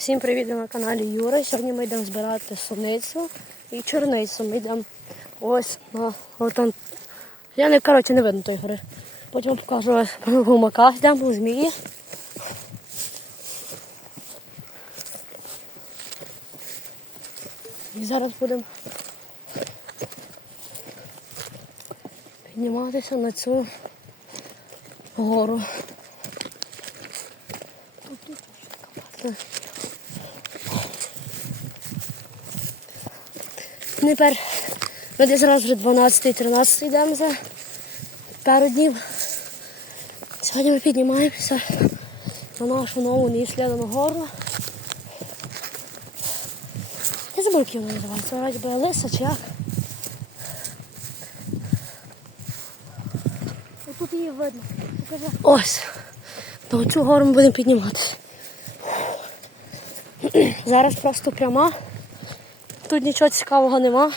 Всім привіт на каналі Юра. Сьогодні ми йдемо збирати суницю і чорницю. Ми йдемо ось на отам. Я не коротше не видно тої гори. Потім покажу гумаках, йдемо у змії. І зараз будемо підніматися на цю гору. Тепер ми десь раз вже 12-13 йдемо за пару днів. Сьогодні ми піднімаємося на нашу нову неіслідну гору. Я забув, як вона називається. Вроді би Лиса чи як. Тут її видно. Покажи. Ось. На цю гору ми будемо підніматися. Зараз просто пряма. Тут нічого цікавого нема.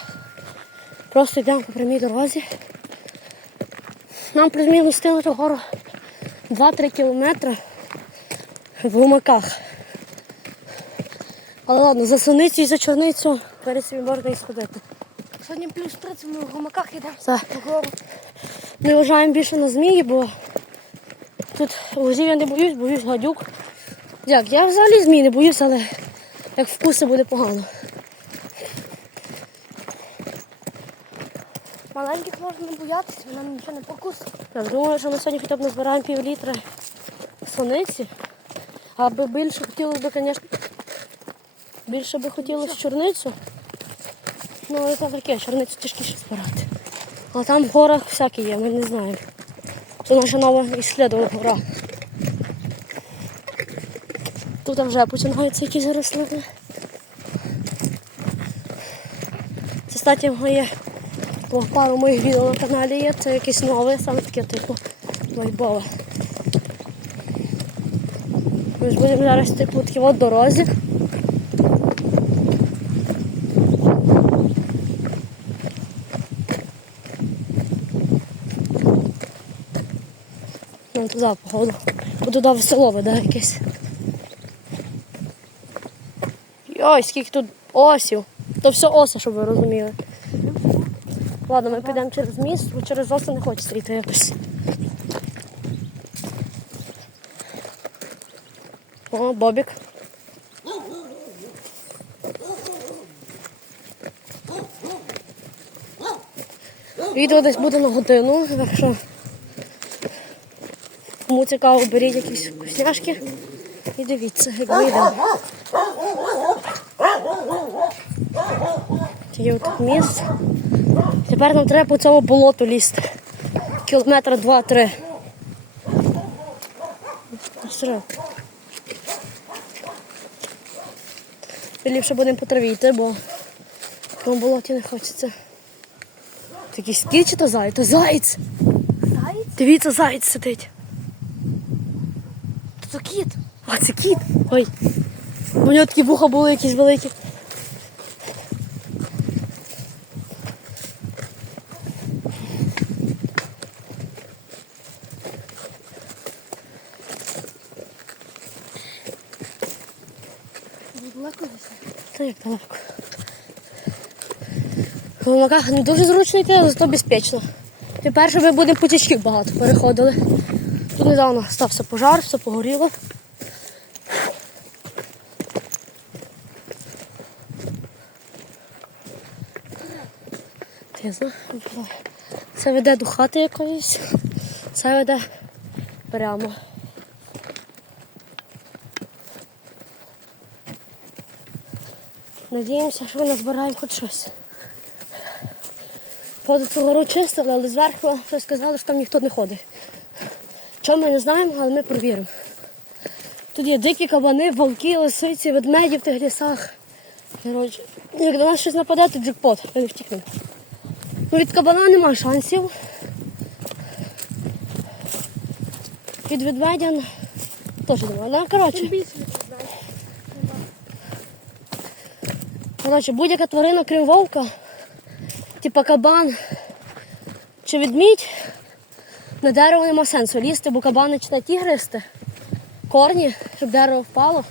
Просто йдемо по прямій дорозі. Нам плюс-мінус ту гору 2-3 кілометри в гумаках. Але ладно, за суницю і за чорницю перед собі можна і сходити. Сьогодні плюс 30 ми в гумаках йдемо. Вгору. Не вважаємо більше на змії, бо тут лозів я не боюсь, боюсь гадюк. Як, я взагалі змій не боюсь, але як вкуси буде погано. Маленьких можна не боятися, вона нічого не покусить. Так, думаю, що ми сьогодні хоча б назбираємо пів літра сониці. Аби більше хотілося б, звісно, більше би хотілося чорницю. Ну, але це таке, чорницю тяжкіше збирати. А там в горах всякі є, ми не знаємо. Це наша нова іслідова гора. Тут вже починаються якісь рослини. Це, кстати, моє по пару моїх відео на каналі є. Це якесь нове, саме таке типу вайбове. Ми ж будемо зараз йти по такій от дорозі. Ну, туди, походу. Бо туди в село веде якесь. Йой, скільки тут осів. То все оси, щоб ви розуміли. Ладно, ми підемо через міст, бо через оси не хочеться йти якось. О, Бобік. Відео десь буде на годину, так що кому цікаво, беріть якісь вкусняшки і дивіться, як ми йдемо. Є тут міст. Тепер нам треба по цьому болоту лізти. Кілометра два-три. Ми ліпше будемо по траві йти, бо на болоті не хочеться. Такий скіт чи то заяць? То заєць! Заєць? Дивіться, заєць сидить. Це кіт. А це кіт. Ой. У нього такі вуха були якісь великі. Та як далеко. В гумаках не дуже зручно йти, але зато безпечно. І перше ми будемо потічків багато переходили. Тут недавно стався пожар, все погоріло. Тизно. Це веде до хати якоїсь. Це веде прямо. Надіємося, що назбираємо хоч щось. Поду цю гору чистили, але зверху щось сказали, що там ніхто не ходить. Чому ми не знаємо, але ми провіримо. Тут є дикі кабани, вовки, лисиці, ведмеді в тих лісах. Коротше, як до нас щось нападе, то джекпот, ми не втікнемо. Ну, від кабана немає шансів. Від ведмедя теж немає. Ну, коротше. Більше не знаю. Коротше, будь-яка тварина, крім вовка, типа кабан чи ведмідь, на дерево нема сенсу лізти, бо кабани починають ті гризти, корні, щоб дерево впало.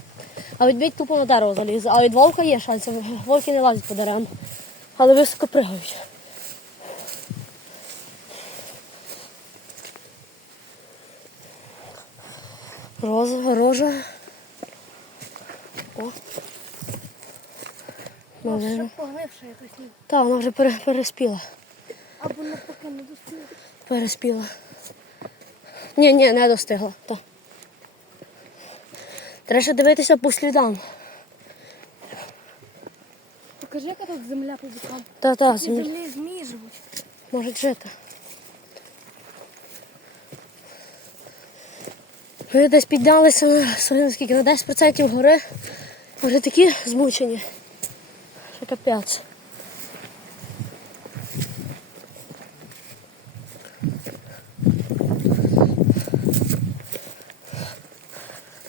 А ведмідь тупо на дерево заліз. А від вовка є шанси. Вовки не лазять по деревам. Але високо пригають. Роза, рожа. О. Ну, вже- погнивша якась ні. Та, вона вже пере, переспіла. Або навпаки не достигла. Переспіла. Ні, ні, не достигла. Та. Треба ще дивитися по слідам. Покажи, яка тут земля по бокам. Та, та, Ці землі землі змії живуть. можуть жити. Ми десь піднялися на скільки, на 10% гори. Вже такі змучені. Капець.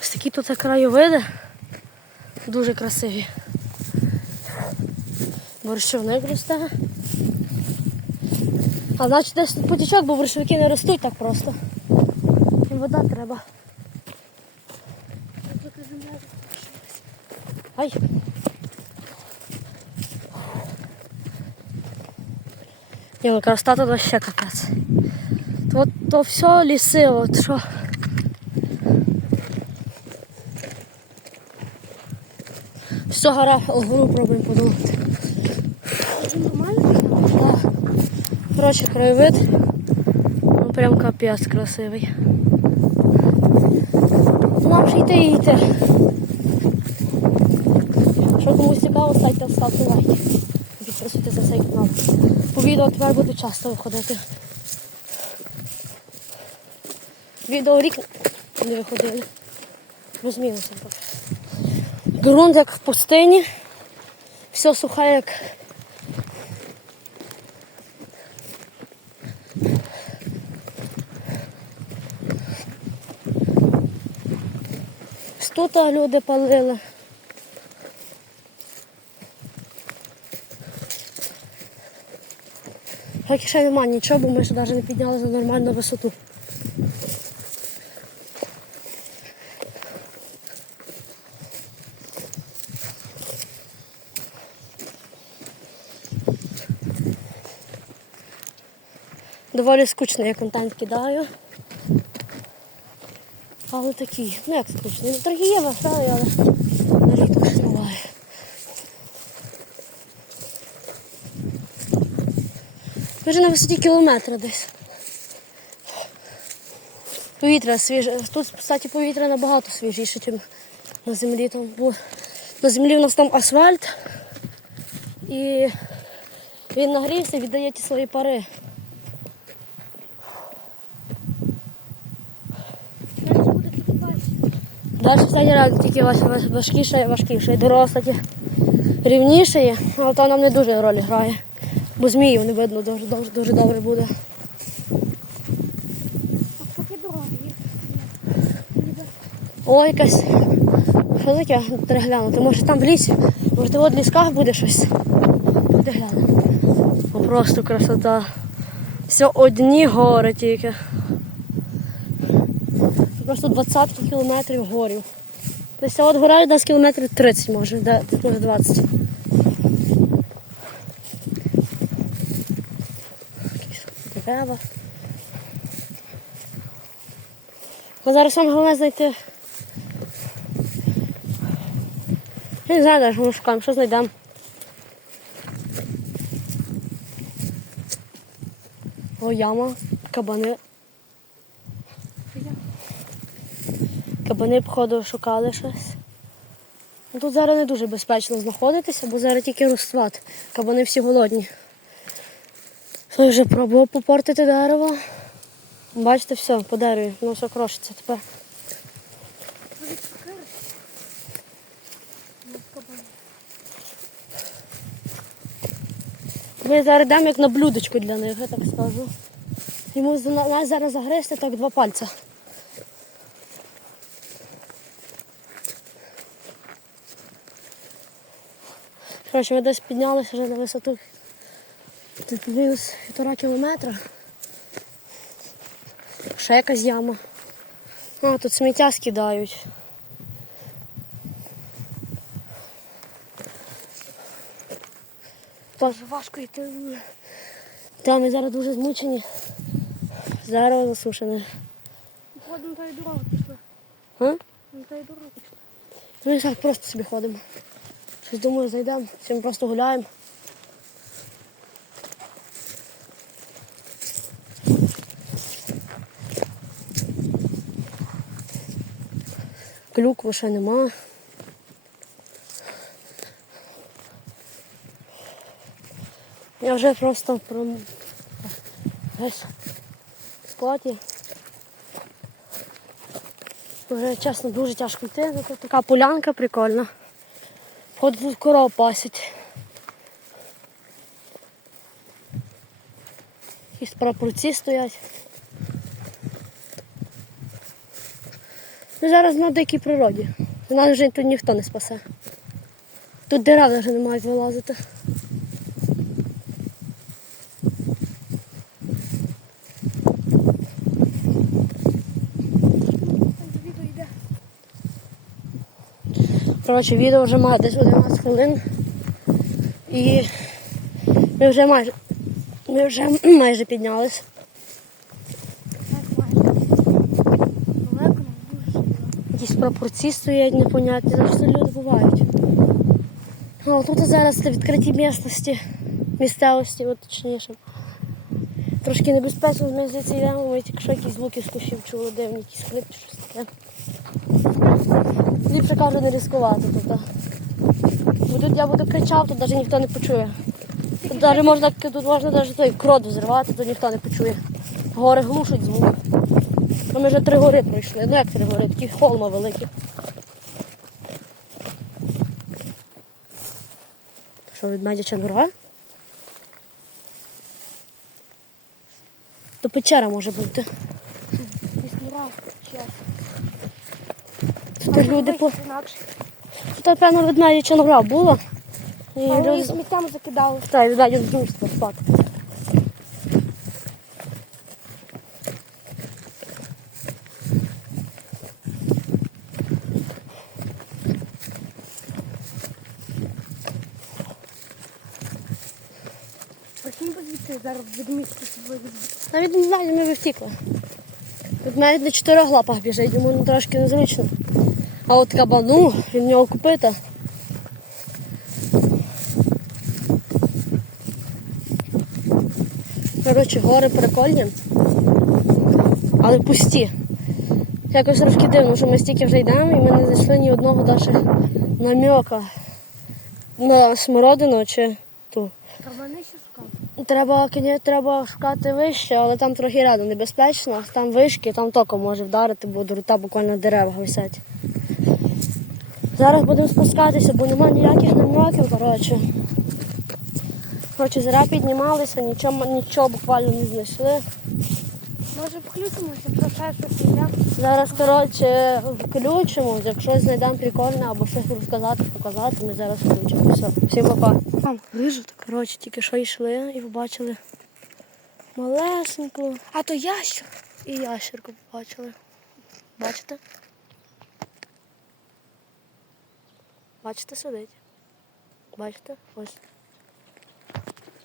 Ось такі тут краєвиди. Дуже красиві. Борщовник росте. А значить десь тут потічок, бо борщовики не ростуть так просто. Їм вода треба. Ай. Ні, ну красота тут вообще капець. То, от, то все ліси, от що. Все гора, гору пробуємо подумати. Це нормально? Так. Коротше, краєвид. Ну прям капець красивий. Нам ще йти і йти. Якщо комусь цікаво, ставте, ставте лайк. І Підписуйтесь на цей канал. По відео тепер буду часто виходити. Відео рік не виходили. Розмінився. Ґрунт як в пустині. Все сухе, як Тут люди палили. Поки ще немає нічого, бо ми ще навіть не підняли за нормальну висоту. Доволі скучний я контент кидаю. Але такі, ну як скучний. Ну, трохи є але не рідко ж триває. Ми вже на висоті кілометра десь. Повітря свіже. Тут, кстати, повітря набагато свіжіше, ніж на землі. Там, бо на землі у нас там асфальт. І він нагрівся, віддає ті свої пари. Далі все реально тільки важ- важ- важкіше важкіше. І дорога, кстати, рівніше але то нам не дуже роль грає. Бо зміїв не видно дуже, дуже, дуже добре буде. О, якась. Таке? Треба глянути. Може там в лісі, може там в лісках буде щось. Буде глянути. О, просто красота. Все одні гори тільки. Просто 20 кілометрів горів. Десь ця от гора десь кілометрів 30 може, де- може 20. Дерева. А зараз саме головне знайти. Я не знаю, навіть, ми шукаємо, що знайдемо. О, яма, кабани. Кабани, походу, шукали щось. Тут зараз не дуже безпечно знаходитися, бо зараз тільки розсват. Кабани всі голодні. Хтось вже пробував попортити дерево. Бачите, все, по дереві, воно все крошиться тепер. Ми зараз йдемо як на блюдечко для них, я так скажу. Йому нас зараз загризти так два пальця. Коротше, ми десь піднялися вже на висоту Тут плюс півтора кілометра. Ще якась яма. А, тут сміття скидають. Тож важко йти. Та ми зараз дуже змучені. Зараз засушене. Ходимо та й дорога пішла. А? Ну, та й дорогу пішли. Ми зараз просто собі ходимо. Щось думаю, зайдемо, всім просто гуляємо. Клюкви ще нема. Я вже просто про весь складі. Вже чесно дуже тяжко йти. Ну, Тут така полянка прикольна. Ходить тут коров пасять. Якісь прапорці стоять. Ми зараз на дикій природі. Нас вже тут ніхто не спасе. Тут дерева вже не мають вилазити. Коротше, відео вже має десь 11 хвилин. І ми вже майже, ми вже майже піднялись. Так, майже. Далеко нам дуже сильно. Якісь прапорці стоять непонятні, завжди люди бувають. О, тут зараз відкриті місцевості, місцевості, от точніше. Трошки небезпечно, ми звідси йдемо, ми тільки що якісь звуки з кущів чули, дивні, якісь крики, щось таке. Ліпше кажу не ризикувати тут. Бо тут я буду кричав, тут навіть ніхто не почує. Тут навіть можна, тут можна навіть той крот взривати, тут ніхто не почує. Гори глушать звук. А ми вже три гори пройшли. Ну як три гори, такі холма великі. Що від медяча? То печера може бути. Тут люди по. Тут, напевно, від медяча гора була. І люди... сміттям закидали. Так, віддаю з дружства спати. Прикинь, зараз від місця собою Навіть не знаю, ми втікли. Тут навіть на чотирьох лапах біжить, йому ну, трошки незручно. А от кабану, він в нього купита. Коротше, гори прикольні, але пусті. Якось трошки дивно, що ми стільки вже йдемо і ми не знайшли ні одного навіть намека на смородину чи ту. Нижче шукати. Треба, треба шукати вище, але там трохи рядом небезпечно. Там вишки, там током може вдарити, бо до буквально дерева висять. Зараз будемо спускатися, бо немає ніяких намоків, коротше. Коротше, зря піднімалися, нічого, нічого буквально не знайшли. Може включимося, ще щось йде. Зараз, коротше, включимо, якщо знайдемо прикольне або щось розказати, показати, ми зараз включимо. Всім рижу так. Коротше, тільки що йшли і побачили малесеньку. А то ящер. І ящерку побачили. Бачите? Бачите, сидить. Бачите? Ось.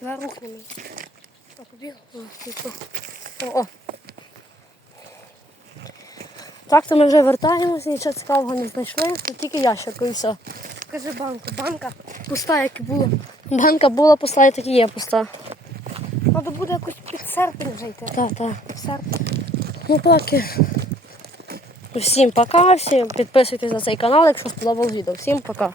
Рухнемо. А побіг. О, о. Так, то ми вже вертаємося, нічого цікавого не знайшли, тут тільки ящерку і все. Покажи банку. Банка. Пуста, як і була. Банка була пуста і так і є пуста. Треба буде якось під серпень вже йти. Так, так. Серпень. Ну поки. Всім пока, всім підписуйтесь на цей канал, якщо сподобалось відео. Всім пока.